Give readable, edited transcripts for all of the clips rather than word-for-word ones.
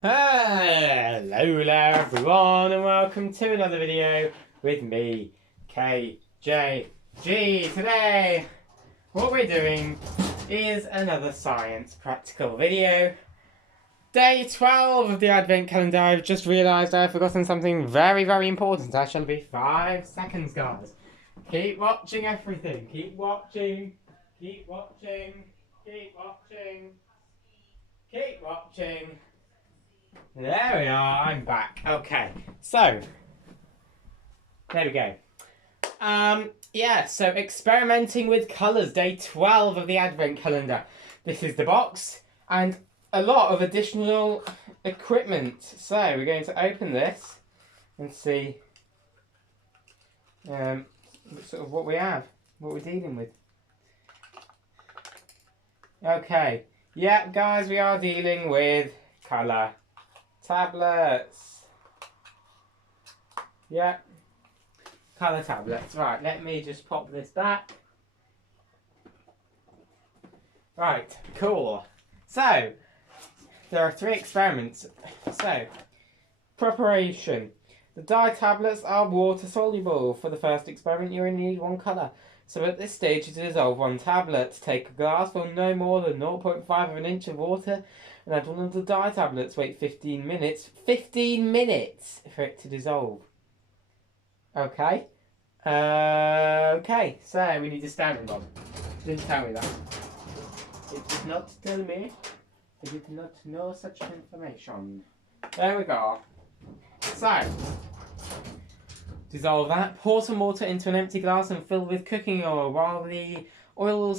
Hello there everyone and welcome to another video with me, KJG. Today what we're doing is another science practical video. Day 12 of the advent calendar. I've just realised I've forgotten something very important. I shall be 5 seconds, guys. Keep watching everything. Keep watching. Keep watching. Keep watching. Keep watching. There we are, I'm back. Okay, so there we go. So experimenting with colours, day 12 of the advent calendar. This is the box and a lot of additional equipment. So we're going to open this and see sort of what we have, what we're dealing with. Okay, yeah, guys, we are dealing with colour tablets. Yeah. Colour tablets. Right, let me just pop this back. Right, cool. So, there are 3 experiments. So, preparation. The dye tablets are water soluble. For the first experiment, you only need 1 colour. So at this stage, to dissolve 1 tablet, take a glass full no more than 0.5 of an inch of water and add 1 of the dye tablets. Wait 15 minutes. 15 minutes for it to dissolve. Okay. Okay, so we need a standard one. It didn't tell me that. It did not tell me. I did not know such information. There we go. So, dissolve that. Pour some water into an empty glass and fill with cooking oil. While the oil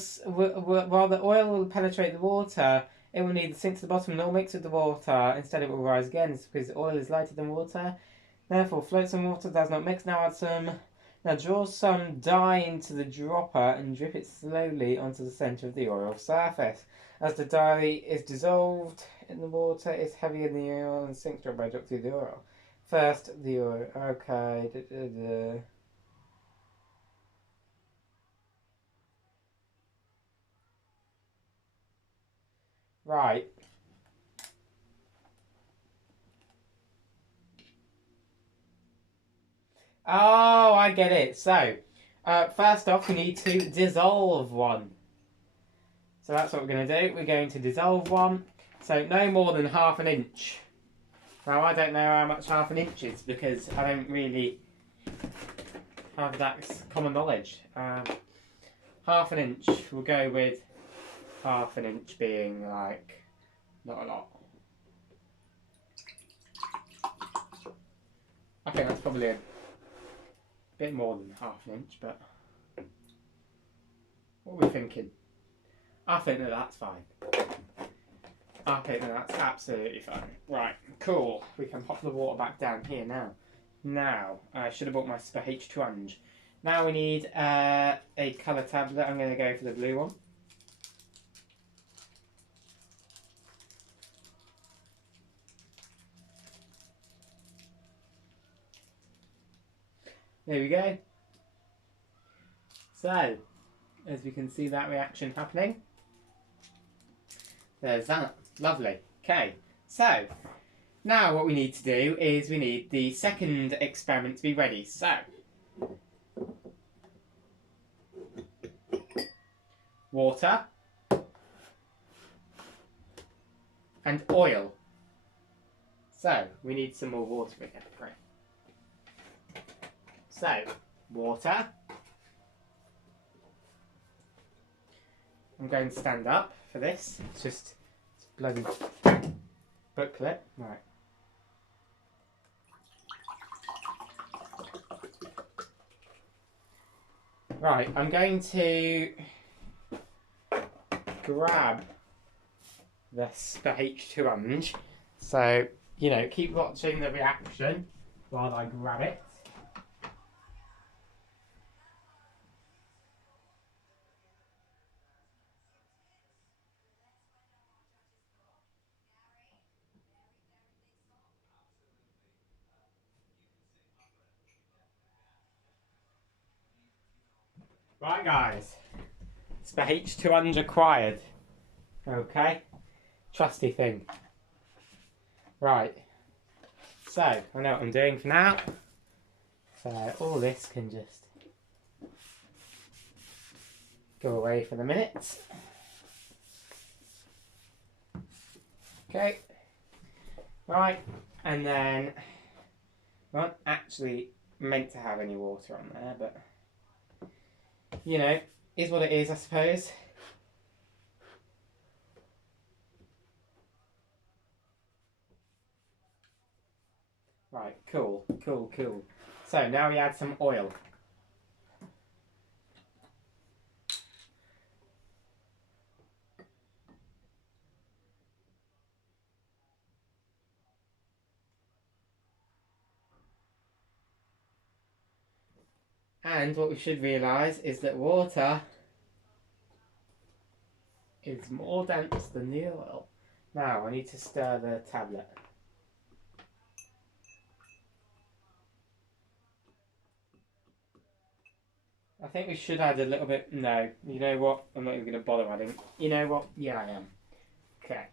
will penetrate the water, it will need to sink to the bottom and not mix with the water. Instead, it will rise again because the oil is lighter than water. Therefore, float some water, does not mix. Now add some. Now draw some dye into the dropper and drip it slowly onto the centre of the oil surface. As the dye is dissolved in the water, it's heavier than the oil and sinks drop by drop through the oil. First, the oil. Okay. Right. Oh, I get it. So, first off, we need to dissolve 1. So that's what we're going to do. We're going to dissolve 1. So no more than ½ an inch. Now I don't know how much ½ an inch is because I don't really have that common knowledge. ½ an inch. We'll go with ½ an inch being like not a lot. I think that's probably a bit more than ½ an inch, but what are we thinking? I think that that's fine. I think that that's absolutely fine. Right, cool. We can pop the water back down here now. Now, I should have bought my H200. Now we need a colour tablet. I'm going to go for the blue one. There we go. So, as we can see that reaction happening. There's that. Lovely. Okay, so now what we need to do is we need the second experiment to be ready. So, water and oil. So, we need some more water again. Right. So, water. I'm going to stand up for this. It's bloody booklet. Right. Right, I'm going to grab this H200. So, keep watching the reaction while I grab it. Right, guys. It's the H200 acquired. Okay. Trusty thing. Right. So, I know what I'm doing for now. So, all this can just go away for the minute. Okay. Right. And then, we aren't actually meant to have any water on there, but, you know, is what it is, I suppose. Right, cool. So now we add some oil. And what we should realise is that water is more dense than the oil. Now I need to stir the tablet. I think we should add a little bit. No, you know what? I'm not even going to bother adding. You know what? Yeah, I am. Okay.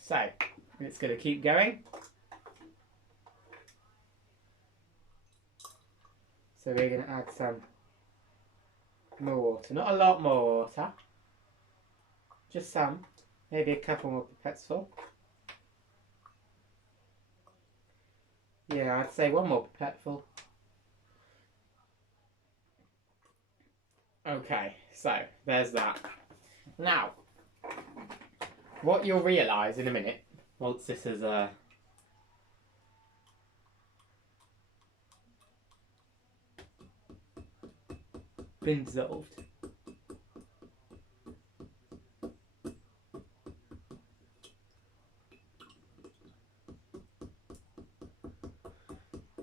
So, it's going to keep going. So we're going to add some more water. Not a lot more water. Just some. Maybe a couple more pipettes full. Yeah, I'd say one more pipette full. Okay, so there's that. Now, what you'll realise in a minute, once this has been dissolved,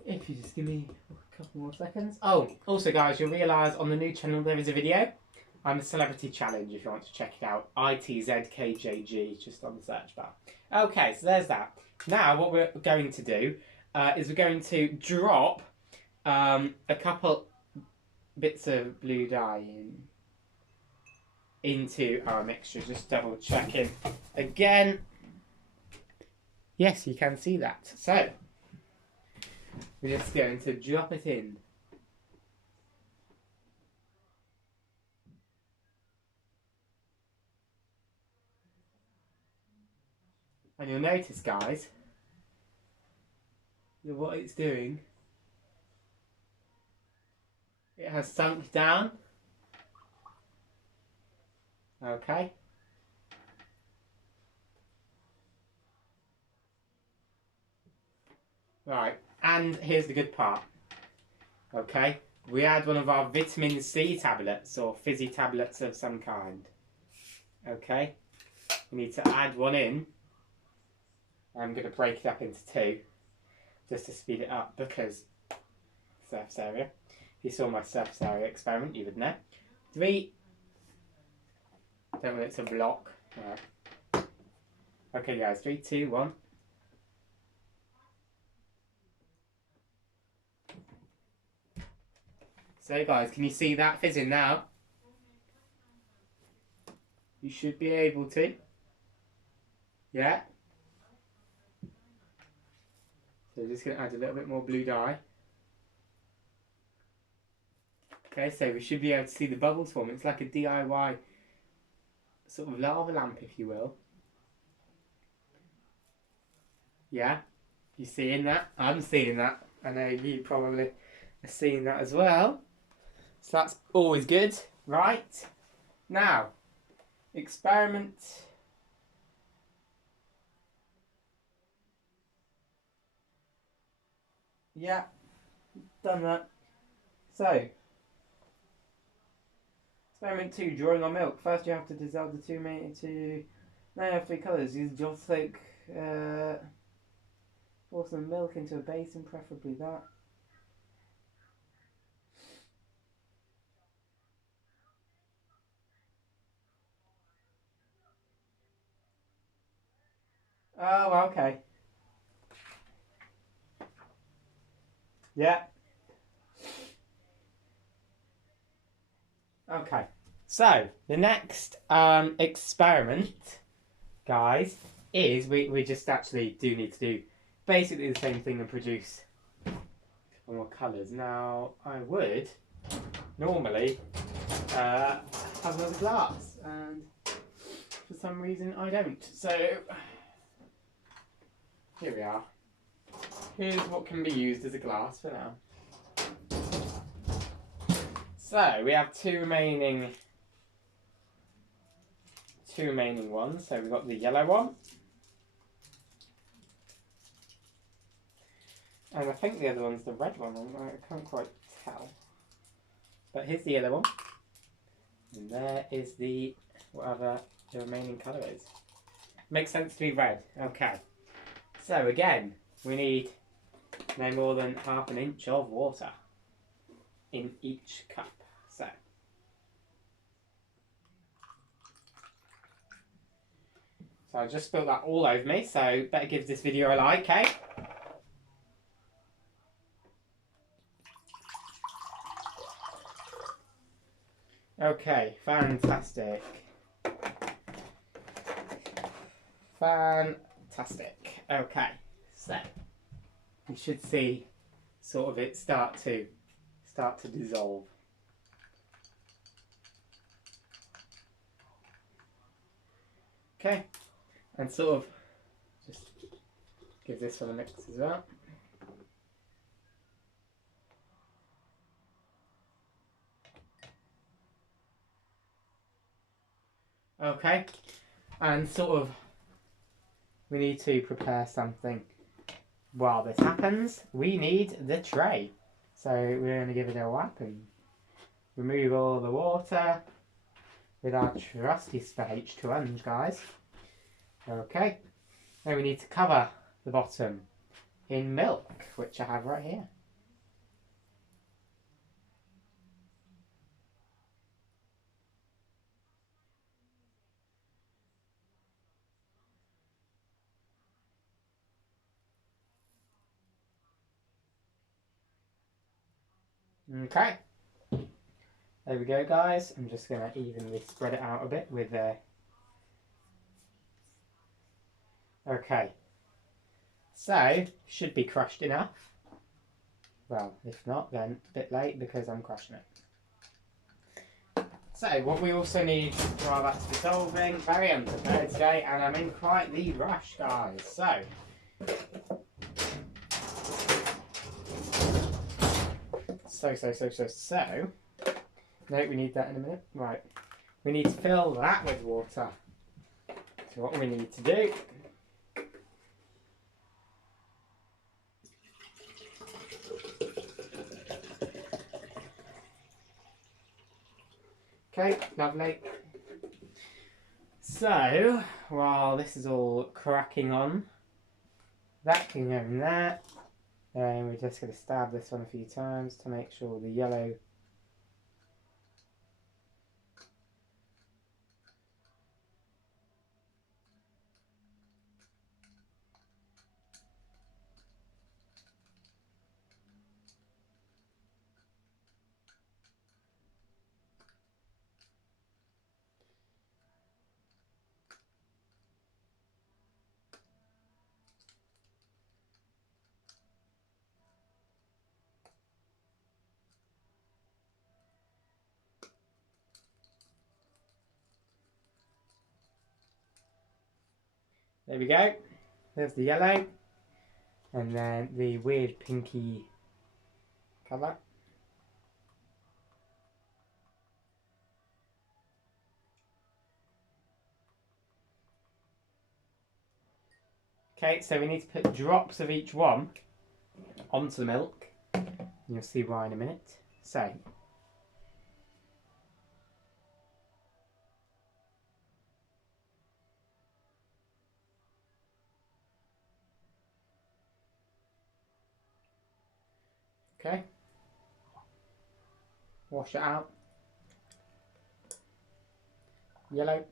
if you just give me a couple more seconds. Oh, also guys, you'll realise on the new channel there is a video. I'm a celebrity challenge if you want to check it out. ITZKJG, just on the search bar. Okay, so there's that. Now what we're going to do is we're going to drop a couple bits of blue dye into our mixture. Just double checking again. Yes, you can see that. So we're just going to drop it in. And you'll notice, guys, that what it's doing, it has sunk down. Okay. Right, and here's the good part. Okay, we add one of our vitamin C tablets or fizzy tablets of some kind. Okay, we need to add one in. I'm going to break it up into two just to speed it up because surface area. If you saw my surface area experiment, you would know. 3. Don't want it to block. Right. Okay, guys, 3, 2, 1. So, guys, can you see that fizzing now? You should be able to. Yeah? So, just going to add a little bit more blue dye. Okay, so we should be able to see the bubbles form. It's like a DIY sort of lava lamp, if you will. Yeah? You seeing that? I'm seeing that. I know you probably are seeing that as well. So that's always good, right? Now, experiment. Yeah, done that. So, experiment 2, drawing on milk. First you have to dissolve the 2 into... Now you have 3 colours. Use just thick, pour some milk into a basin, preferably that. Oh, okay. Yeah. Okay. So, the next experiment, guys, is we just actually do need to do basically the same thing and produce more colours. Now, I would normally have another glass, and for some reason I don't. So, here we are. Here's what can be used as a glass for now. So, we have two remaining ones. So, we've got the yellow one. And I think the other one's the red one. I can't quite tell. But here's the yellow one. And there is the whatever the remaining colour is. Makes sense to be red. Okay. So again, we need no more than ½ inch of water in each cup. So I just spilled that all over me, so better give this video a like, eh? Okay, fantastic. Fantastic. Okay, so you should see sort of it start to dissolve. Okay, and sort of just give this one a mix as well. Okay, and sort of we need to prepare something. While this happens, we need the tray. So we're going to give it a whap and remove all the water with our trusty H2 guys. Okay, then we need to cover the bottom in milk, which I have right here. Okay, there we go guys. I'm just going to evenly spread it out a bit with okay, so should be crushed enough. Well, if not, then a bit late because I'm crushing it. So, what we also need while that's dissolving, very unprepared today, and I'm in quite the rush, guys. So, no, we need that in a minute. Right, we need to fill that with water. So what we need to do, okay, lovely. So, while this is all cracking on, that can go in there. Then we're just going to stab this one a few times to make sure the yellow there we go. There's the yellow. And then the weird pinky colour. Okay, so we need to put drops of each one onto the milk. You'll see why in a minute. So, okay, wash it out. Yellow.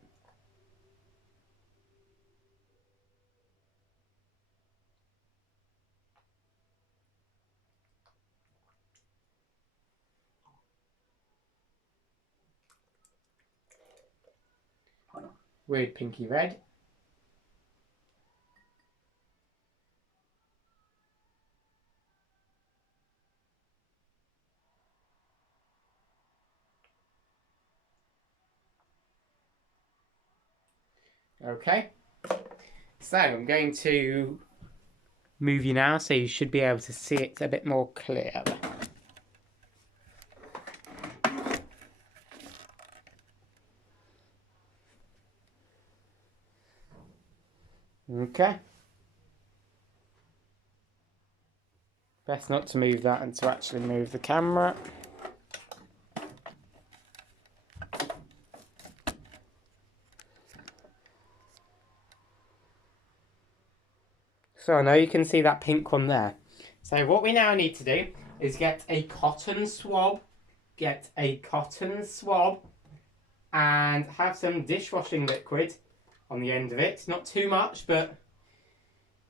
Weird pinky red. Okay. So I'm going to move you now so you should be able to see it a bit more clear. Okay. Best not to move that and to actually move the camera. So I know you can see that pink one there. So what we now need to do is get a cotton swab. Get a cotton swab and have some dishwashing liquid on the end of it. Not too much, but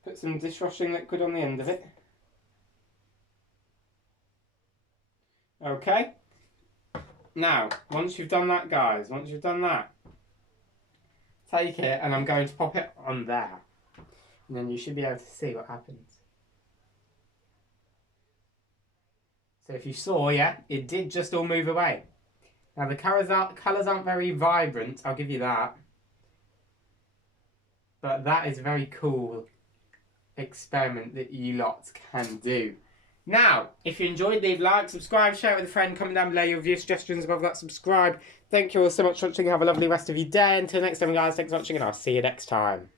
put some dishwashing liquid on the end of it. Okay. Now, once you've done that, guys, once you've done that, take it and I'm going to pop it on there. And then you should be able to see what happens. So if you saw, yeah, it did just all move away. Now the colours aren't very vibrant, I'll give you that. But that is a very cool experiment that you lot can do. Now, if you enjoyed, leave a like, subscribe, share it with a friend, comment down below your view suggestions above that, subscribe. Thank you all so much for watching, have a lovely rest of your day. Until next time guys, thanks for watching and I'll see you next time.